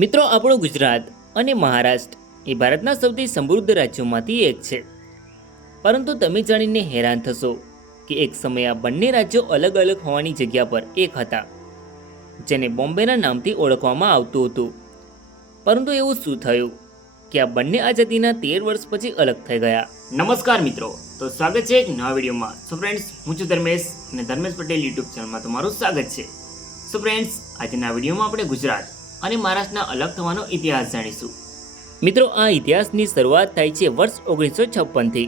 મિત્રો, આપણું ગુજરાત અને મહારાષ્ટ્ર એ ભારતના સૌથી સમૃદ્ધ રાજ્યોમાંથી એક છે. પરંતુ તમે જાણીને હેરાન થશો કે એક સમયે આ બંને રાજ્યો અલગ અલગ હોવાની જગ્યા પર એક હતા, જેને બોમ્બેના નામથી ઓળખવામાં આવતું હતું. પરંતુ એવું શું થયું કે આ બંને આઝાદીના 13 વર્ષ પછી અલગ થઈ ગયા? નમસ્કાર મિત્રો, તો સ્વાગત છે એક નવા વિડીયોમાં. સો ફ્રેન્ડ્સ, હું છું ધર્મેશ અને ધર્મેશ પટેલ યુટ્યુબ ચેનલમાં તમારું સ્વાગત છે. સો ફ્રેન્ડ્સ, આજના વિડીયોમાં આપણે ગુજરાત અને મહારાષ્ટ્રના અલગ થવાનો ઇતિહાસ જાણીશું. મિત્રો, આ ઇતિહાસની શરૂઆત થાય છે વર્ષ 1956થી,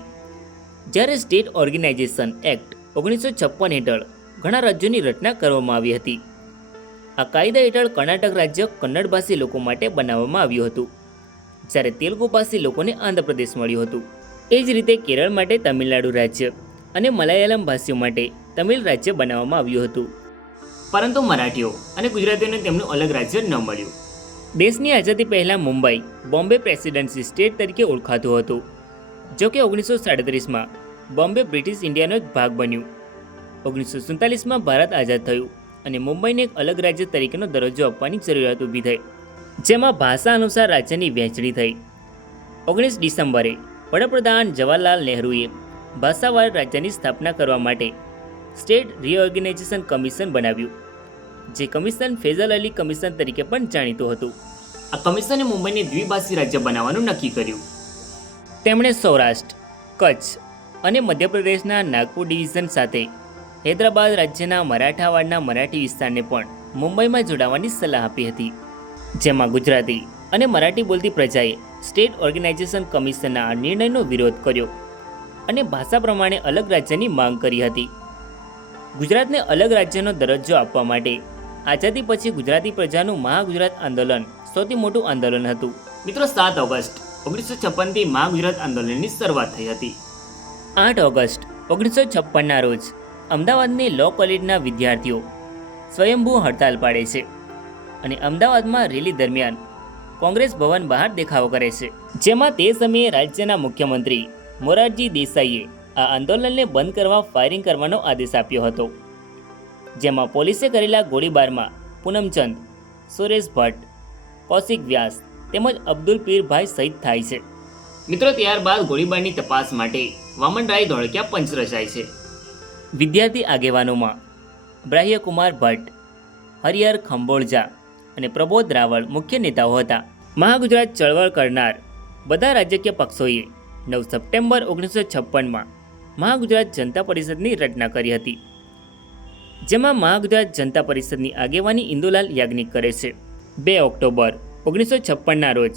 જ્યારે સ્ટેટ ઓર્ગેનાઇઝેશન એક્ટ 1956 હેઠળ ઘણા રાજ્યોની રચના કરવામાં આવી હતી. આ કાયદા હેઠળ કર્ણાટક રાજ્ય કન્નડભાષી લોકો માટે બનાવવામાં આવ્યું હતું, જ્યારે તેલુગુભાષી લોકોને આંધ્રપ્રદેશ મળ્યું હતું. એ જ રીતે કેરળ માટે તમિલનાડુ રાજ્ય અને મલયાલમ ભાષીઓ માટે તમિલ રાજ્ય બનાવવામાં આવ્યું હતું. પરંતુ મરાઠીઓ અને ગુજરાતીઓને તેમનું અલગ રાજ્ય ન મળ્યું. દેશની આઝાદી પહેલાં મુંબઈ બોમ્બે પ્રેસિડેન્સી સ્ટેટ તરીકે ઓળખાતું હતું. જો કે 1937માં બોમ્બે બ્રિટિશ ઇન્ડિયાનો એક ભાગ બન્યું. 1947માં ભારત આઝાદ થયું અને મુંબઈને એક અલગ રાજ્ય તરીકેનો દરજ્જો આપવાની જરૂરિયાત ઊભી થઈ, જેમાં ભાષા અનુસાર રાજ્યની વહેંચણી થઈ. 19 ડિસેમ્બરે વડાપ્રધાન જવાહરલાલ નહેરુએ ભાષાવાર રાજ્યની સ્થાપના કરવા માટે સ્ટેટ રિઓર્ગેનાઇઝેશન કમિશન બનાવ્યું, જે કમિશન ફેઝલ અલી કમિશન તરીકે પણ જાણીતું હતું. આ કમિશને મુંબઈને દ્વિભાષી રાજ્ય બનાવવાનું નક્કી કર્યું. તેમણે સૌરાષ્ટ્ર, કચ્છ અને મધ્યપ્રદેશના નાગપુર ડિવિઝન સાથે હૈદરાબાદ રાજ્યના મરાઠાવાડના મરાઠી વિસ્તારને પણ મુંબઈમાં જોડાવાની સલાહ આપી હતી, જેમાં ગુજરાતી અને મરાઠી બોલતી પ્રજાએ સ્ટેટ ઓર્ગેનાઇઝેશન કમિશનના આ નિર્ણયનો વિરોધ કર્યો અને ભાષા પ્રમાણે અલગ રાજ્યની માંગ કરી હતી. ગુજરાતને અલગ રાજ્યનો દરજ્જો આપવા માટે આઝાદી પછી ગુજરાતી પ્રજાનું મહાગુજરાત આંદોલન સૌથી મોટું આંદોલન હતું. મિત્રો, 7 ઓગસ્ટ 1956થી મહાગુજરાત આંદોલનની શરૂઆત થઈ હતી. 8 ઓગસ્ટ 1956ના રોજ અમદાવાદની લો કોલેજના વિદ્યાર્થીઓ સ્વયંભૂ હડતાલ પાડે છે અને અમદાવાદમાં રેલી દરમિયાન કોંગ્રેસ ભવન બહાર દેખાવો કરે છે, જેમાં તે સમયે રાજ્યના મુખ્યમંત્રી મોરારજી દેસાઈએ આ આંદોલનને બંધ કરવા ફાયરિંગ કરવાનો આદેશ આપ્યો હતો, જેમાં પોલીસે કરેલા ગોળીબારમાં પૂનમચંદ, સુરેશ ભટ્ટ, કૌશિક વ્યાસ તેમજ અબ્દુલ પીરભાઈ શહીદ થાય છે. મિત્રો, ત્યારબાદ ગોળીબારની તપાસ માટે વામનરાય ધોળકિયા પંચ રચાય છે. વિદ્યાર્થી આગેવાનોમાં બ્રાહ્યકુમાર ભટ્ટ, હરિહર ખંભોળજા અને પ્રબોધ રાવળ મુખ્ય નેતાઓ હતા. મહાગુજરાત ચળવળ કરનાર બધા રાજકીય પક્ષોએ 9 સપ્ટેમ્બર 1956માં મહાગુજરાત જનતા પરિષદની રચના કરી હતી, જેમાં મહાગુજરાત જનતા પરિષદની આગેવાની ઇન્દુલાલ યાજ્ઞિક કરે છે. 2 ઓક્ટોબર 1956ના રોજ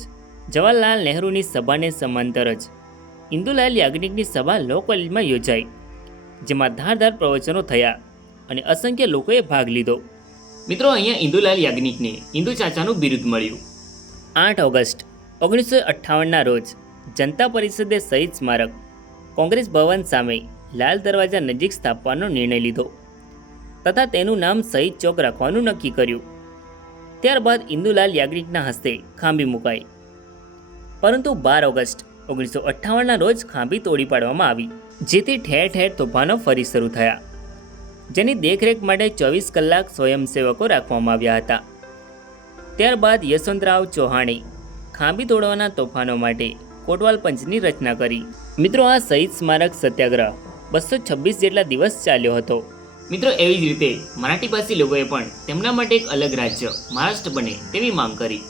જવાહરલાલ નહેરુની સભાને સમાંતર જ ઇન્દુલાલ યાજ્ઞિકની સભા લો કોલેજમાં યોજાઈ, જેમાં ધારદાર પ્રવચનો થયા અને અસંખ્ય લોકોએ ભાગ લીધો. મિત્રો, અહીંયા ઇન્દુલાલ યાજ્ઞિકને ઇન્દુ ચાચાનું બિરુદ મળ્યું. 8 ઓગસ્ટ 1958ના રોજ જનતા પરિષદે શહીદ સ્મારક કોંગ્રેસ ભવન સામે લાલ દરવાજા નજીક સ્થાપવાનો નિર્ણય લીધો તથા તેનું નામ શહીદ ચોક રાખવાનું નક્કી કર્યું. ત્યારબાદ ઇન્દુલાલ યાજ્ઞિકના હસ્તે ખાંભી મુકાઈ, પરંતુ 12 ઓગસ્ટ 1958ના રોજ ખાંભી તોડી પાડવામાં આવી, જેથી ઠેર ઠેર તોફાનો ફરી શરૂ થયા, જેની દેખરેખ માટે 24 કલાક સ્વયંસેવકો રાખવામાં આવ્યા હતા. ત્યારબાદ યશવંતરાવ ચૌહાણે ખાંભી તોડવાના તોફાનો માટે કોટવાલ પંચની રચના કરી. મિત્રો, આ શહીદ સ્મારક સત્યાગ્રહ 226 જેટલા દિવસ ચાલ્યો હતો. મિત્રો, એવી જ રીતે મરાઠી ભાષી લોકોએ પણ તેમના માટે એક અલગ રાજ્ય મહારાષ્ટ્ર બને તેવી માંગ કરી.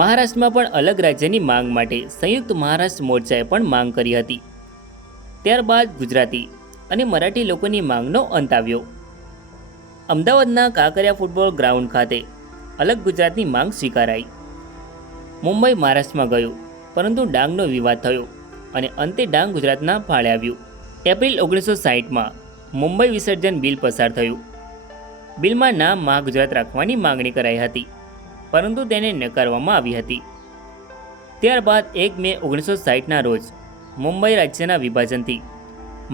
મહારાષ્ટ્રમાં પણ અલગ રાજ્યની માંગ માટે સંયુક્ત મહારાષ્ટ્ર મોરચાએ પણ માંગ કરી હતી. ત્યારબાદ ગુજરાતી અને મરાઠી લોકોની માંગનો અંત આવ્યો. અમદાવાદના કાંકરિયા ફૂટબોલ ગ્રાઉન્ડ ખાતે અલગ ગુજરાતની માંગ સ્વીકારાઈ. મુંબઈ મહારાષ્ટ્રમાં ગયું, પરંતુ ડાંગનો વિવાદ થયો અને અંતે ડાંગ ગુજરાતના ફાળે આવ્યું. એપ્રિલ 1960માં મુંબઈ વિસર્જન બિલ પસાર થયું. બિલમાં નામ મહાગુજરાત રાખવાની માંગણી કરાઈ હતી, પરંતુ તેને નકારવામાં આવી હતી. ત્યારબાદ 1 મે 1960ના રોજ મુંબઈ રાજ્યના વિભાજનથી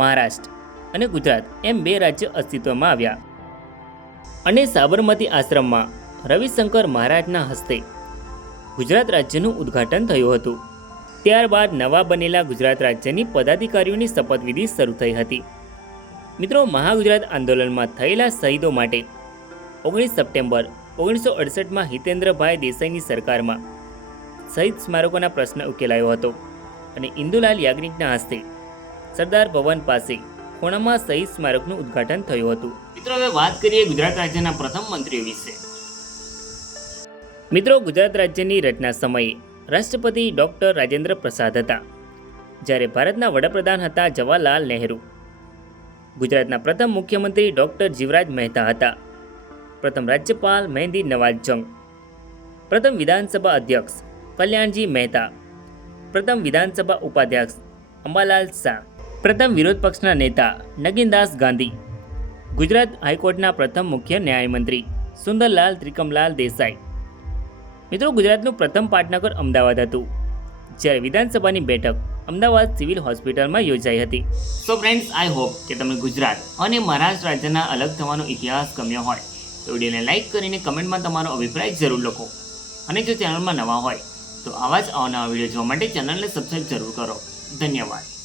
મહારાષ્ટ્ર અને ગુજરાત એમ 2 રાજ્ય અસ્તિત્વમાં આવ્યા અને સાબરમતી આશ્રમમાં રવિશંકર મહારાજના હસ્તે ગુજરાત રાજ્યનું ઉદ્ઘાટન થયું હતું. ત્યારબાદ નવા બનેલા ગુજરાત રાજ્યની પદાધિકારીઓની શપથવિધિ શરૂ થઈ હતી. મિત્રો, મહાગુજરાત આંદોલનમાં થયેલા શહીદો માટે 19 સપ્ટેમ્બર 1968માં હિતેન્દ્રભાઈ દેસાઈની સરકારમાં શહીદ સ્મારકોના પ્રશ્ન ઉકેલાયો હતો અને ઇન્દુલાલ યાજ્ઞિકના હસ્તે સરદાર ભવન પાસે ખૂણામાં શહીદ સ્મારકનું ઉદ્ઘાટન થયું હતું. મિત્રો, હવે વાત કરીએ ગુજરાત રાજ્યના પ્રથમ મંત્રીઓ વિશે. મિત્રો, ગુજરાત રાજ્યની રચના સમયે રાષ્ટ્રપતિ ડૉક્ટર રાજેન્દ્ર પ્રસાદ હતા, જ્યારે ભારતના વડાપ્રધાન હતા જવાહરલાલ નહેરુ. ગુજરાતના પ્રથમ મુખ્યમંત્રી ડૉક્ટર જીવરાજ મહેતા હતા. પ્રથમ રાજ્યપાલ મહેંદી નવાઝ જંગ. પ્રથમ વિધાનસભા અધ્યક્ષ કલ્યાણજી મહેતા. પ્રથમ વિધાનસભા ઉપાધ્યક્ષ અંબાલાલ શાહ. પ્રથમ વિરોધ પક્ષના નેતા નગીનદાસ ગાંધી. ગુજરાત હાઈકોર્ટના પ્રથમ મુખ્ય ન્યાયમંત્રી સુંદરલાલ ત્રિકમલાલ દેસાઈ. મિત્રો, ગુજરાતનું પ્રથમ પાટનગર અમદાવાદ હતું, જ્યારે વિધાનસભાની બેઠક અમદાવાદ સિવિલ હોસ્પિટલમાં યોજાઈ હતી. સો ફ્રેન્ડ્સ, આઈ હોપ કે તમને ગુજરાત અને મહારાષ્ટ્ર રાજ્યના અલગ થવાનો ઇતિહાસ ગમ્યો હોય તો વિડીયોને લાઇક કરીને કમેન્ટમાં તમારો અભિપ્રાય જરૂર લખો. અને જો ચેનલમાં નવા હોય તો આવા જ અવનવા વિડીયો જોવા માટે ચેનલને સબસ્ક્રાઈબ જરૂર કરો. ધન્યવાદ.